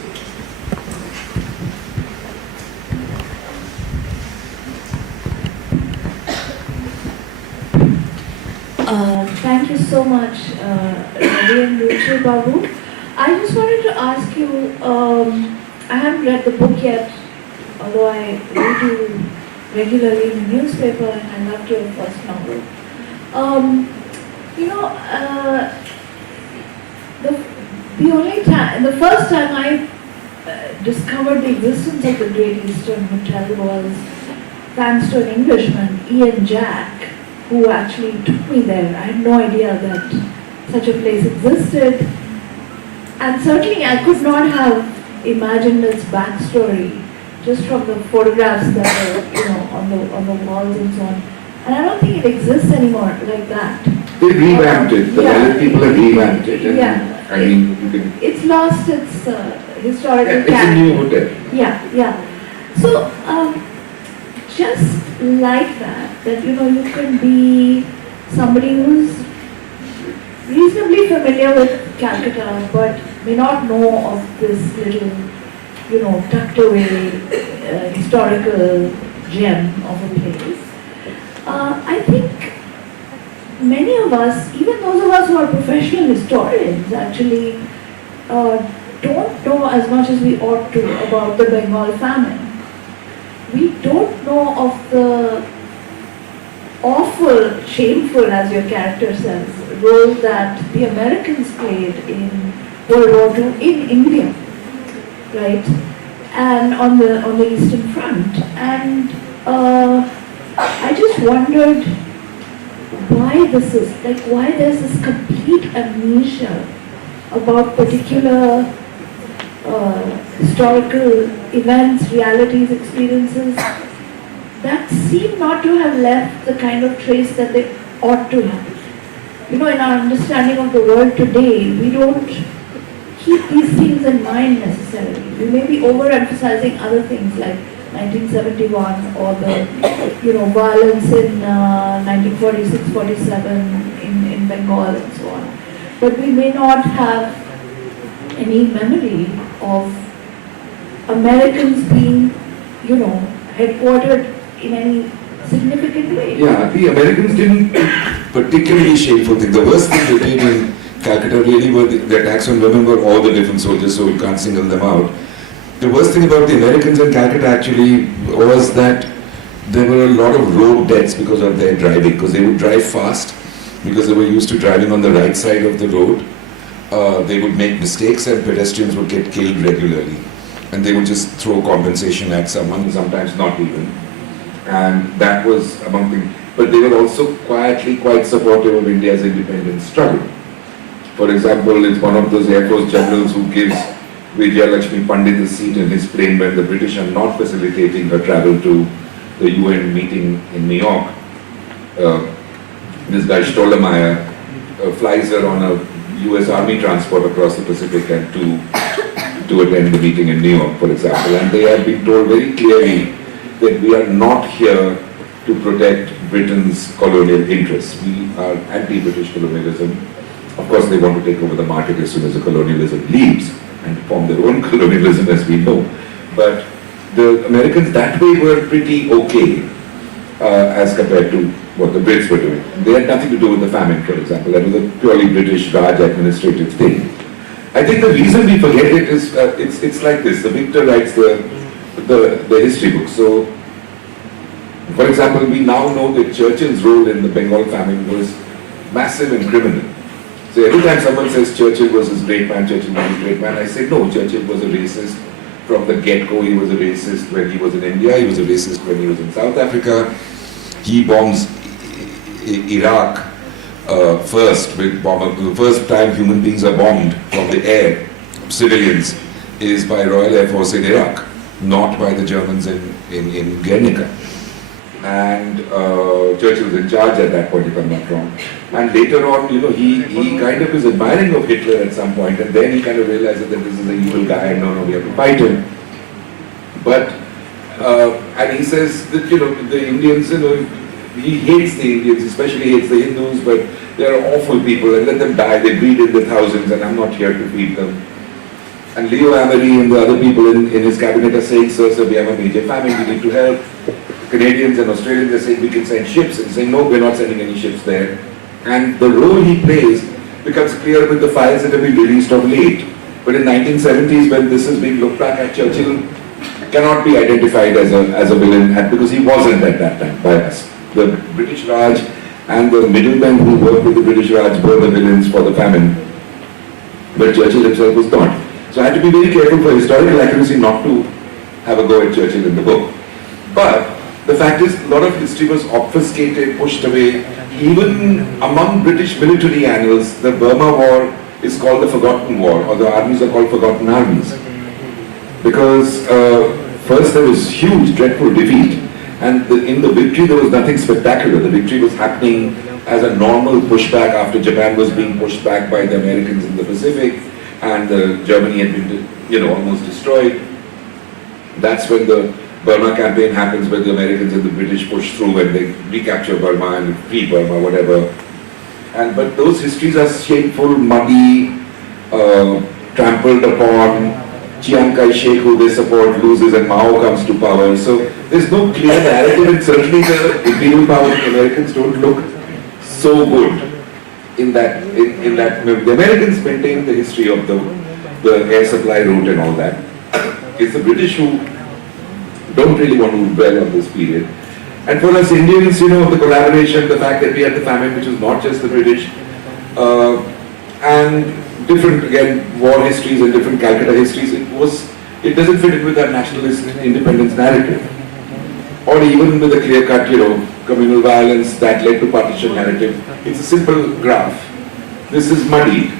Thank you so much, Ravi and Ruchi Babu. I just wanted to ask you, I haven't read the book yet, although I read you regularly in the newspaper and I loved your first novel. The first time I discovered the existence of the Great Eastern Hotel was thanks to an Englishman, Ian Jack, who actually took me there. I had no idea that such a place existed. And certainly I could not have imagined its backstory just from the photographs that are, on the walls and so on. And I don't think it exists anymore like that. They revamped it. The Mallet people have revamped it. Yeah. I mean, you can... It's lost its historical character. It's a new hotel. Yeah. So, just like that you can be somebody who's reasonably familiar with Calcutta, but may not know of this little, tucked away historical gem of a place. I think many of us, even those of us who are professional historians, actually don't know as much as we ought to about the Bengal famine. We don't know of the awful, shameful, as your character says, role that the Americans played in World War II in India, right? And on the Eastern Front. And I just wondered why this is, why there's this complete amnesia about particular historical events, realities, experiences that seem not to have left the kind of trace that they ought to have. In our understanding of the world today, we don't keep these things in mind necessarily. We may be overemphasizing other things like 1971 or the violence in 1946-47 in Bengal and so on. But we may not have any memory of Americans being, headquartered in any significant way. Yeah, the Americans didn't particularly shameful thing. The worst thing they did in Calcutta really were the attacks on women were all the different soldiers, so we can't single them out. The worst thing about the Americans in Calcutta actually was that there were a lot of road deaths because of their driving, because they would drive fast, because they were used to driving on the right side of the road. They would make mistakes and pedestrians would get killed regularly. And they would just throw compensation at someone, sometimes not even. And that was among the... But they were also quietly quite supportive of India's independence struggle. For example, it's one of those Air Force generals who gives Vijaya Lakshmi Pandit a seat in his plane when the British are not facilitating her travel to the UN meeting in New York. This guy Stollmeyer flies her on a US Army transport across the Pacific and to attend the meeting in New York, for example. And they have been told very clearly that we are not here to protect Britain's colonial interests. We are anti-British colonialism. Of course, they want to take over the market as soon as the colonialism leaves and form their own colonialism, as we know. But the Americans that way were pretty okay. as compared to what the Brits were doing. They had nothing to do with the famine, for example. That was a purely British Raj administrative thing. I think the reason we forget it is it's like this. The victor writes the history book. So, for example, we now know that Churchill's role in the Bengal famine was massive and criminal. So every time someone says Churchill was this great man, Churchill was a great man, I say no, Churchill was a racist from the get-go. He was a racist when he was in India, he was a racist when he was in South Africa. He bombs Iraq first with bomber. The first time human beings are bombed from the air, civilians, is by Royal Air Force in Iraq, not by the Germans in Guernica. And Churchill was in charge at that point, if I'm not wrong. And later on, he kind of is admiring of Hitler at some point, and then he kind of realizes that this is an evil guy, and no, we have to fight him. But, and he says that, the Indians, he hates the Indians, especially hates the Hindus, but they are awful people, and let them die, they breed in the thousands, and I'm not here to feed them. And Leo Amery and the other people in his cabinet are saying, sir, we have a major famine, we need to help. Canadians and Australians are saying we can send ships, and saying no, we're not sending any ships there. And the role he plays becomes clear with the files that have been released of late. But in 1970s, when this is being looked back at, Churchill cannot be identified as a villain, because he wasn't at that time by us. The British Raj and the middlemen who worked with the British Raj were the villains for the famine. But Churchill himself was not. So I had to be very careful for historical accuracy not to have a go at Churchill in the book. But the fact is, a lot of history was obfuscated, pushed away. Even among British military annals, the Burma War is called the Forgotten War, or the armies are called Forgotten Armies. Because first there was huge, dreadful defeat, and in the victory there was nothing spectacular. The victory was happening as a normal pushback after Japan was being pushed back by the Americans in the Pacific, and Germany had been, almost destroyed. That's when the Burma campaign happens, where the Americans and the British push through and they recapture Burma and free Burma, whatever. But those histories are shameful, muddy, trampled upon. Chiang Kai-shek, who they support, loses and Mao comes to power. So there's no clear narrative, and certainly the imperial power of the Americans don't look so good in that. The Americans maintain the history of the air supply route and all that. It's the British who don't really want to dwell on this period. And for us Indians, the collaboration, the fact that we had the famine, which is not just the British, and different, again, war histories and different Calcutta histories, it doesn't fit in with our nationalist independence narrative. Or even with a clear-cut, communal violence that led to partition narrative. It's a simple graph. This is muddied.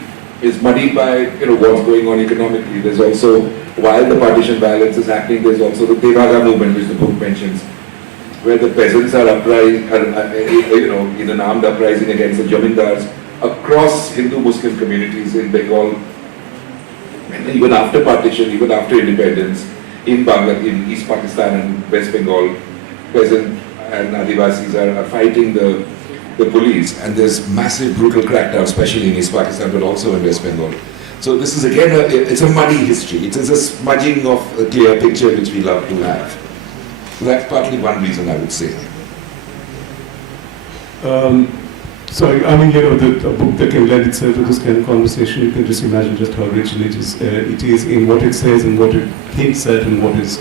It's muddied by, what's going on economically. There's also, while the partition violence is happening, there's also the Tevaga movement, which the book mentions, where the peasants are in an armed uprising against the Jamindars across Hindu-Muslim communities in Bengal, and even after partition, even after independence, in Bangladesh, in East Pakistan and West Bengal, peasant and Adivasis are fighting the police, and there's massive brutal crackdown, especially in East Pakistan, but also in West Bengal. So this is again, it's a muddy history. It's a smudging of a clear picture which we love to have. So that's partly one reason, I would say. So, the book that can lend itself to this kind of conversation, you can just imagine just how rich it is in what it says and what it hints at and what is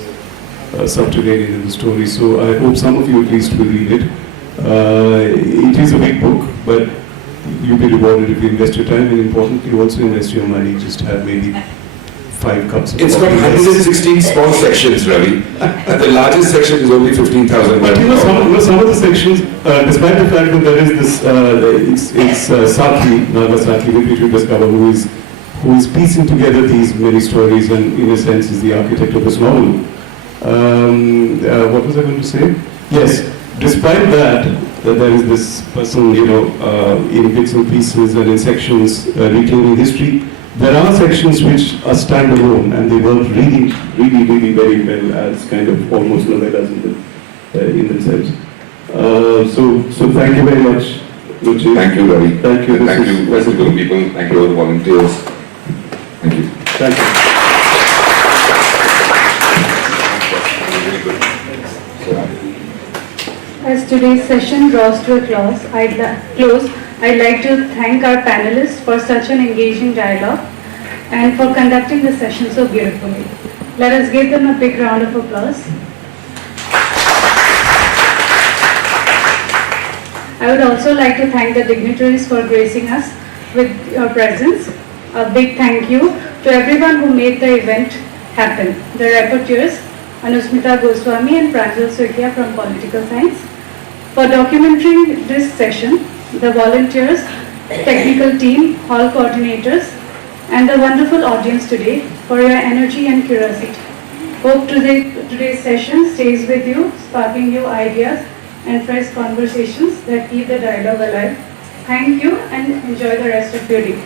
subterranean in the story. So I hope some of you at least will read it. It is a big book, but you'll be rewarded if you invest your time, and importantly also invest your money. Just have maybe 5 cups of It's got 116 small sections, Ravi, and the largest section is only 15,000. But some of the sections, despite the fact that there is this, it's Saki, Nagasaki, which we discover, who is piecing together these many stories, and in a sense is the architect of this novel. What was I going to say? Yes, despite that there is this person, in bits and pieces and in sections retailing history. There are sections which are standalone, and they work really, really, really very well as kind of almost novellas in themselves. So thank you very much, Ruchi. Thank you, Ravi. Thank you. Thank you, festival people. Thank you, all the volunteers. Thank you. Thank you. As to today's session draws to a close, I'd like to thank our panelists for such an engaging dialogue and for conducting the session so beautifully. Let us give them a big round of applause. I would also like to thank the dignitaries for gracing us with your presence. A big thank you to everyone who made the event happen. The rapporteurs, Anusmita Goswami and Pranjal Suikia from Political Science, for documenting this session, the volunteers, technical team, hall coordinators, and the wonderful audience today for your energy and curiosity. Hope today's session stays with you, sparking new ideas and fresh conversations that keep the dialogue alive. Thank you and enjoy the rest of your day.